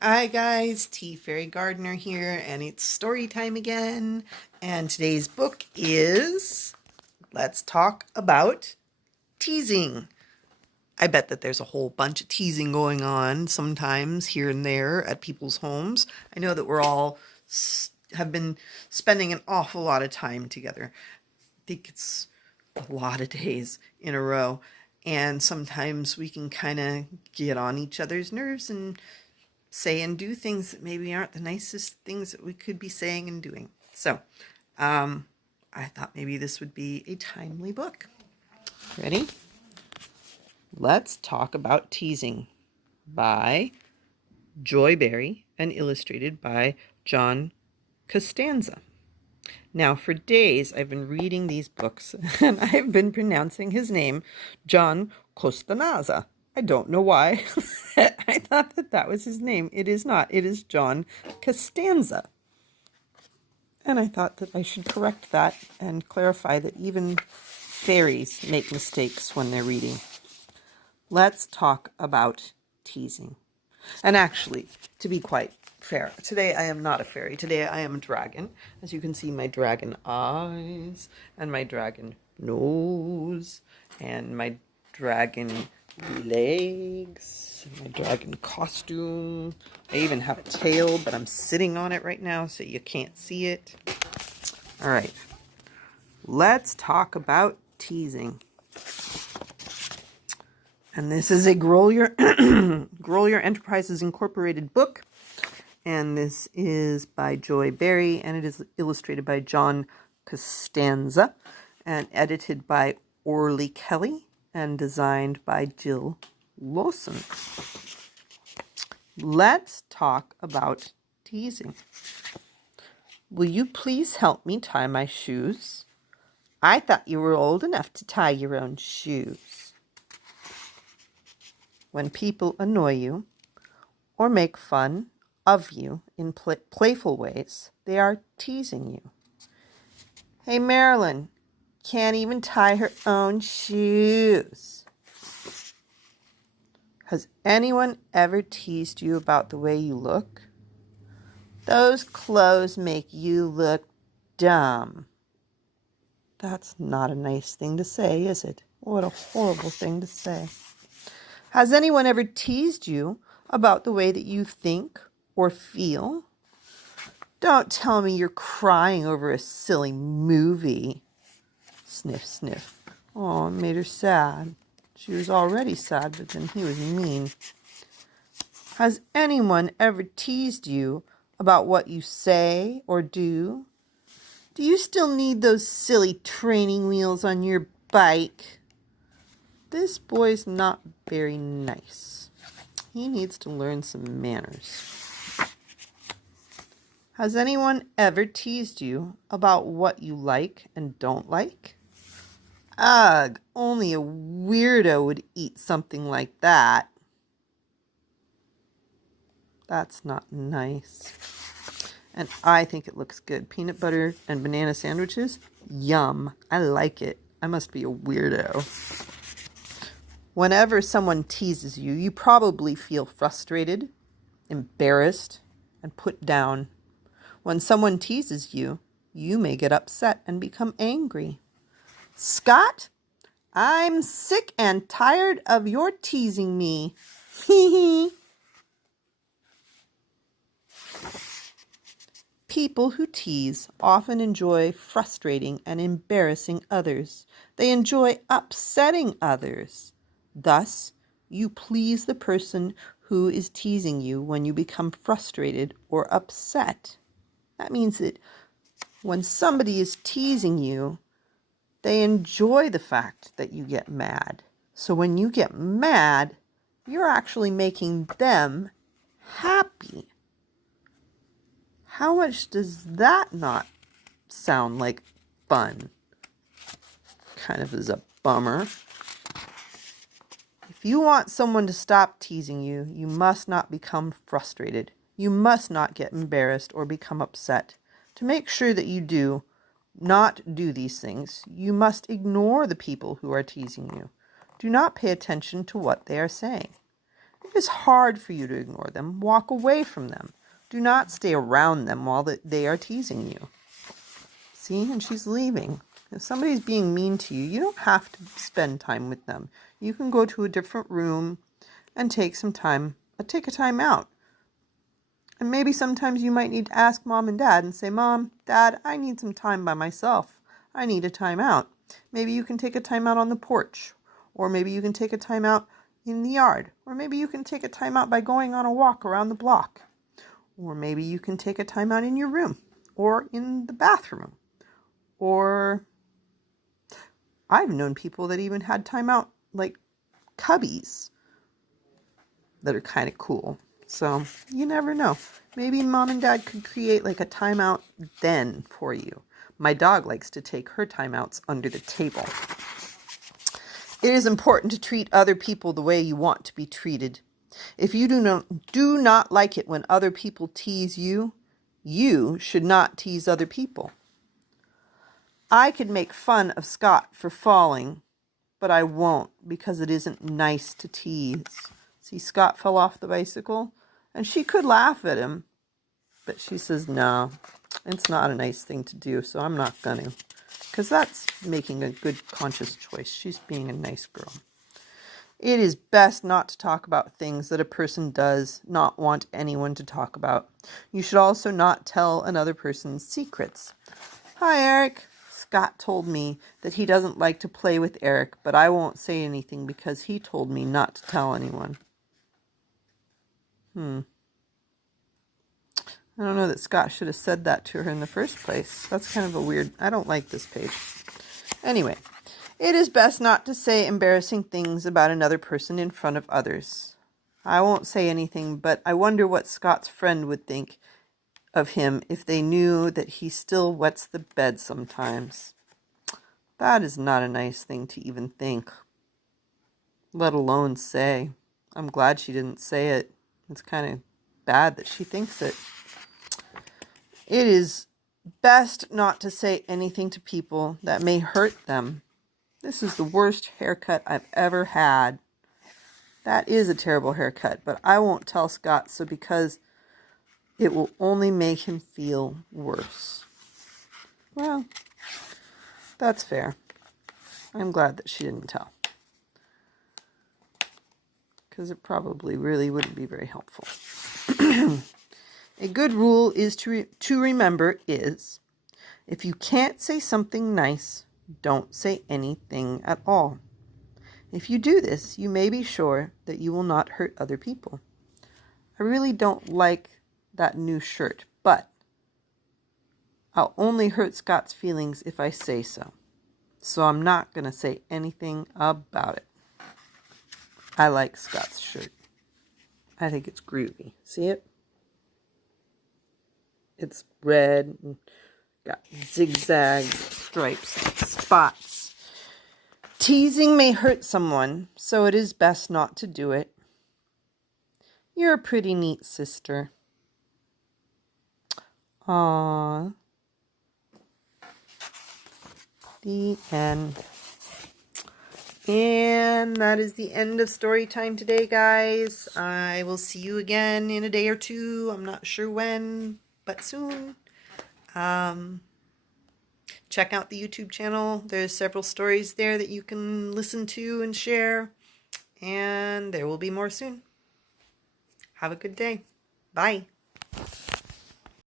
Hi guys, TeaFairy Gardener here, and it's story time again. And today's book is Let's Talk About Teasing. I bet that there's a whole bunch of teasing going on sometimes here and there at people's homes. I know that we're all have been spending an awful lot of time together. I think it's a lot of days in a row. And sometimes we can kind of get on each other's nerves and say and do things that maybe aren't the nicest things that we could be saying and doing. So I thought maybe this would be a timely book. Ready? Let's Talk About Teasing by Joy Berry and illustrated by John Costanza. Now, for days, I've been reading these books and I've been pronouncing his name John Costanza. I don't know why. I thought that that was his name. It is not. It is John Costanza. And I thought that I should correct that and clarify that even fairies make mistakes when they're reading. Let's talk about teasing. And actually, to be quite fair, today I am not a fairy. Today I am a dragon. As you can see, my dragon eyes and my dragon nose and my dragon legs, my dragon costume. I even have a tail, but I'm sitting on it right now so you can't see it. All right, let's talk about teasing. And this is a Grolier, Grolier Enterprises Incorporated book. And this is by Joy Berry, and it is illustrated by John Costanza, and edited by Orly Kelly, and designed by Jill Lawson. Let's talk about teasing. Will you please help me tie my shoes? I thought you were old enough to tie your own shoes. When people annoy you or make fun of you in playful ways, they are teasing you. Hey, Marilyn, can't even tie her own shoes. Has anyone ever teased you about the way you look? Those clothes make you look dumb. That's not a nice thing to say, is it? What a horrible thing to say. Has anyone ever teased you about the way that you think or feel? Don't tell me you're crying over a silly movie. Sniff, sniff. Oh, it made her sad. She was already sad, but then he was mean. Has anyone ever teased you about what you say or do? Do you still need those silly training wheels on your bike? This boy's not very nice. He needs to learn some manners. Has anyone ever teased you about what you like and don't like? Ugh, only a weirdo would eat something like that. That's not nice. And I think it looks good. Peanut butter and banana sandwiches? Yum. I like it. I must be a weirdo. Whenever someone teases you, you probably feel frustrated, embarrassed, and put down. When someone teases you, you may get upset and become angry. Scott, I'm sick and tired of your teasing me. People who tease often enjoy frustrating and embarrassing others. They enjoy upsetting others. Thus, you please the person who is teasing you when you become frustrated or upset. That means that when somebody is teasing you, they enjoy the fact that you get mad. So when you get mad, you're actually making them happy. How much does that not sound like fun? Kind of is a bummer. If you want someone to stop teasing you, you must not become frustrated. You must not get embarrassed or become upset. To make sure that you do not do these things, you must ignore the people who are teasing you. Do not pay attention to what they are saying. If is hard for you to ignore them, walk away from them. Do not stay around them while they are teasing you. See, and she's leaving. If somebody's being mean to you, you don't have to spend time with them. You can go to a different room and take a time out. And maybe sometimes you might need to ask Mom and Dad and say, Mom, Dad, I need some time by myself. I need a time out. Maybe you can take a time out on the porch. Or maybe you can take a time out in the yard. Or maybe you can take a time out by going on a walk around the block. Or maybe you can take a time out in your room. Or in the bathroom. Or I've known people that even had time out like cubbies that are kind of cool. So you never know. Maybe Mom and Dad could create like a timeout den for you. My dog likes to take her timeouts under the table. It is important to treat other people the way you want to be treated. If you do not like it when other people tease you, you should not tease other people. I could make fun of Scott for falling, but I won't because it isn't nice to tease. See, Scott fell off the bicycle, and she could laugh at him, but she says, no, it's not a nice thing to do, so I'm not going to. Because that's making a good conscious choice. She's being a nice girl. It is best not to talk about things that a person does not want anyone to talk about. You should also not tell another person's secrets. Hi, Eric. Scott told me that he doesn't like to play with Eric, but I won't say anything because he told me not to tell anyone. I don't know that Scott should have said that to her in the first place. That's kind of a weird... I don't like this page. Anyway, it is best not to say embarrassing things about another person in front of others. I won't say anything, but I wonder what Scott's friend would think of him if they knew that he still wets the bed sometimes. That is not a nice thing to even think, let alone say. I'm glad she didn't say it. It's kind of bad that she thinks it. It is best not to say anything to people that may hurt them. This is the worst haircut I've ever had. That is a terrible haircut, but I won't tell Scott so because it will only make him feel worse. Well, that's fair. I'm glad that she didn't tell. Because it probably really wouldn't be very helpful. A good rule is to remember is, if you can't say something nice, don't say anything at all. If you do this, you may be sure that you will not hurt other people. I really don't like that new shirt, but I'll only hurt Scott's feelings if I say so. So I'm not going to say anything about it. I like Scott's shirt. I think it's groovy. See it? It's red and got zigzag stripes and spots. Teasing may hurt someone, so it is best not to do it. You're a pretty neat sister. Aww. The end. And that is the end of story time today, guys. I will see you again in a day or two. I'm not sure when, but soon. Check out the YouTube channel. There's several stories there that you can listen to and share. And there will be more soon. Have a good day. Bye.